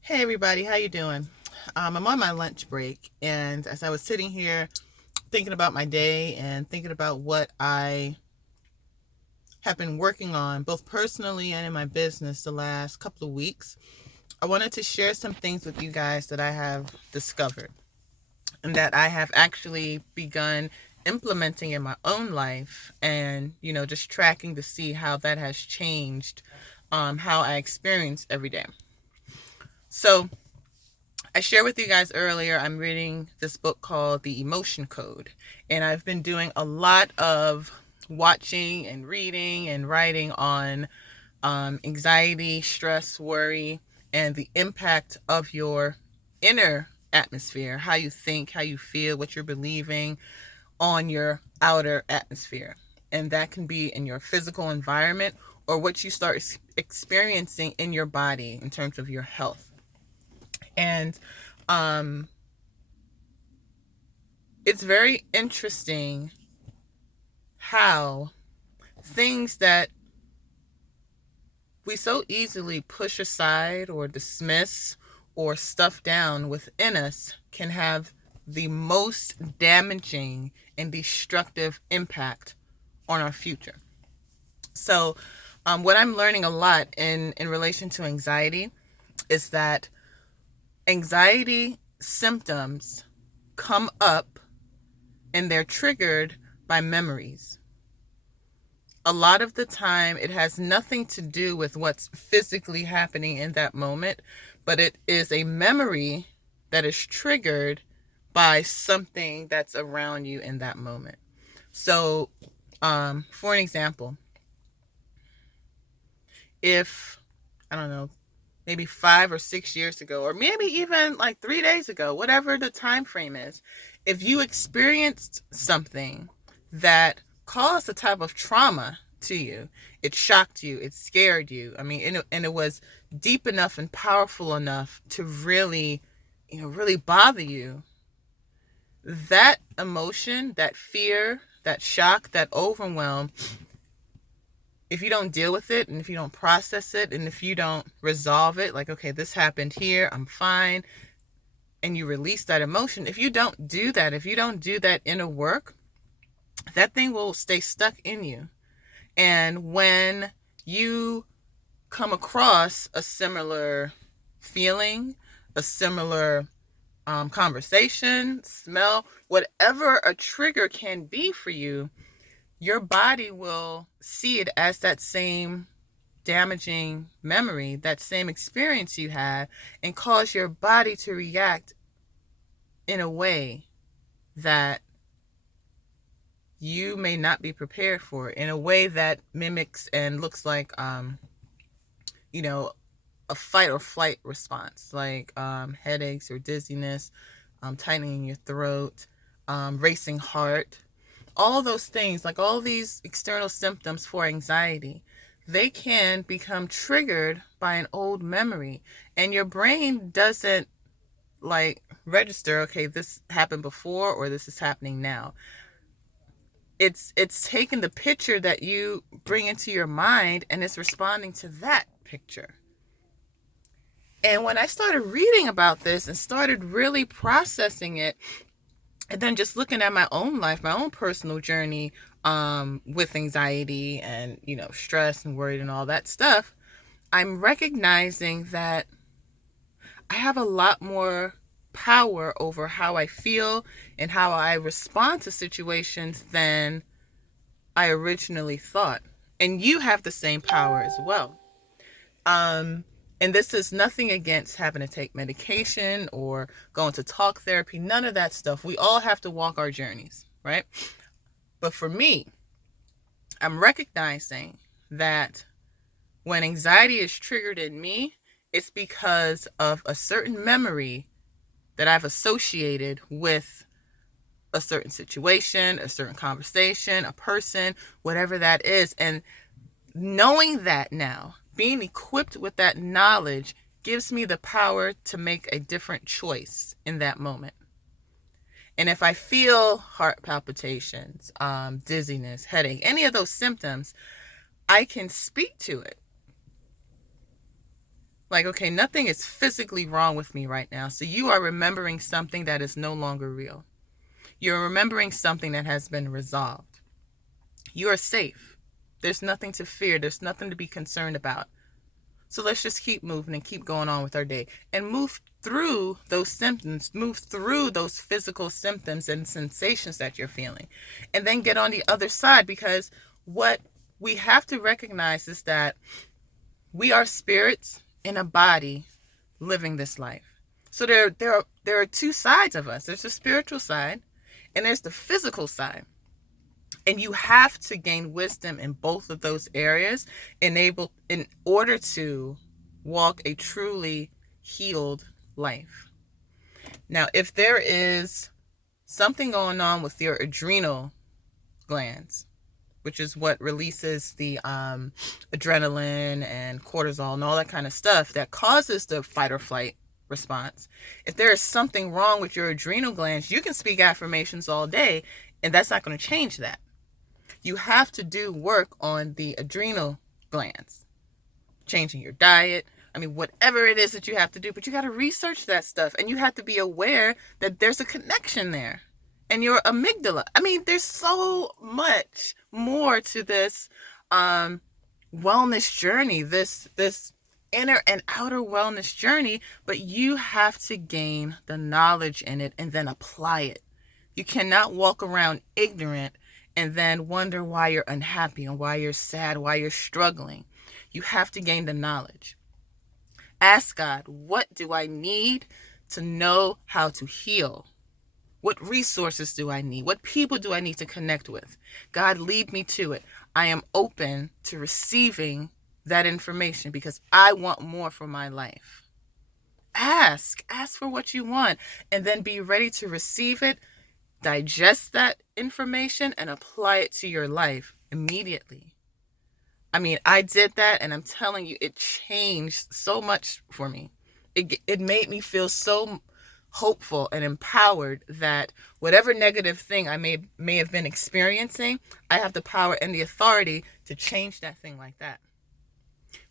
Hey everybody, how you doing? I'm on my lunch break, and as I was sitting here thinking about my day and thinking about what I have been working on, both personally and in my business, the last couple of weeks, I wanted to share some things with you guys that I have discovered and that I have actually begun implementing in my own life, and just tracking to see how that has changed how I experience every day. So I shared with you guys earlier, I'm reading this book called The Emotion Code, and I've been doing a lot of watching and reading and writing on anxiety, stress, worry, and the impact of your inner atmosphere, how you think, how you feel, what you're believing on your outer atmosphere. And that can be in your physical environment or what you start experiencing in your body in terms of your health. And um, it's very interesting how things that we so easily push aside or dismiss or stuff down within us can have the most damaging and destructive impact on our future. So, what I'm learning a lot in relation to anxiety is that anxiety symptoms come up and they're triggered by memories. A lot of the time, it has nothing to do with what's physically happening in that moment, but it is a memory that is triggered by something that's around you in that moment. So, for an example, if, I don't know, maybe 5 or 6 years ago, or maybe even like 3 days ago, whatever the time frame is, if you experienced something that caused a type of trauma to you, it shocked you, it scared you. I mean, and it was deep enough and powerful enough to really, really bother you. That emotion, that fear, that shock, that overwhelm, if you don't deal with it and if you don't process it and if you don't resolve it, like, okay, this happened here, I'm fine, and you release that emotion, if you don't do that, if you don't do that inner work, that thing will stay stuck in you. And when you come across a similar feeling, a similar conversation, smell, whatever a trigger can be for you, your body will see it as that same damaging memory, that same experience you had, and cause your body to react in a way that you may not be prepared for, in a way that mimics and looks like, you know, a fight or flight response, like headaches or dizziness, tightening your throat, racing heart, all those things, like all these external symptoms for anxiety, they can become triggered by an old memory. And your brain doesn't like register, okay, this happened before or this is happening now. It's taking the picture that you bring into your mind and it's responding to that picture. And when I started reading about this and started really processing it, and then just looking at my own life, my own personal journey with anxiety and, stress and worried and all that stuff, I'm recognizing that I have a lot more power over how I feel and how I respond to situations than I originally thought. And you have the same power as well. Um, and this is nothing against having to take medication or going to talk therapy, none of that stuff. We all have to walk our journeys, right? But for me, I'm recognizing that when anxiety is triggered in me, it's because of a certain memory that I've associated with a certain situation, a certain conversation, a person, whatever that is. And knowing that now, being equipped with that knowledge, gives me the power to make a different choice in that moment. And if I feel heart palpitations, dizziness, headache, any of those symptoms, I can speak to it. Like, okay, nothing is physically wrong with me right now. So you are remembering something that is no longer real. You're remembering something that has been resolved. You are safe. There's nothing to fear. There's nothing to be concerned about. So let's just keep moving and keep going on with our day and move through those symptoms, move through those physical symptoms and sensations that you're feeling, and then get on the other side, because what we have to recognize is that we are spirits in a body living this life. So there are two sides of us. There's the spiritual side and there's the physical side. And you have to gain wisdom in both of those areas in order to walk a truly healed life. Now, if there is something going on with your adrenal glands, which is what releases the adrenaline and cortisol and all that kind of stuff that causes the fight or flight response. If there is something wrong with your adrenal glands, you can speak affirmations all day, and that's not going to change that. You have to do work on the adrenal glands, changing your diet. I mean, whatever it is that you have to do, but you got to research that stuff, and you have to be aware that there's a connection there. And your amygdala. I mean, there's so much more to this wellness journey, this inner and outer wellness journey, but you have to gain the knowledge in it and then apply it. You cannot walk around ignorant and then wonder why you're unhappy and why you're sad, why you're struggling. You have to gain the knowledge. Ask God, what do I need to know how to heal? What resources do I need? What people do I need to connect with? God, lead me to it. I am open to receiving that information because I want more for my life. Ask for what you want, and then be ready to receive it, digest that information, and apply it to your life immediately. I mean, I did that, and I'm telling you, it changed so much for me. It made me feel so hopeful and empowered that whatever negative thing I may have been experiencing, I have the power and the authority to change that thing like that.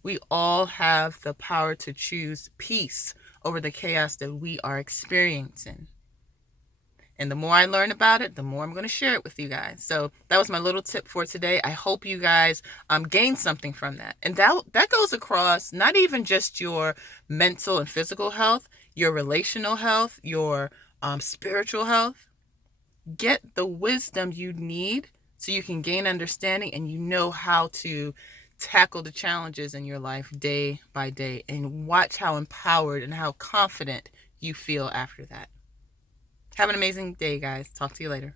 We all have the power to choose peace over the chaos that we are experiencing. And the more I learn about it, the more I'm going to share it with you guys. So that was my little tip for today. I hope you guys gain something from that. And that goes across not even just your mental and physical health, your relational health, your spiritual health. Get the wisdom you need so you can gain understanding and you know how to tackle the challenges in your life day by day, and watch how empowered and how confident you feel after that. Have an amazing day, guys. Talk to you later.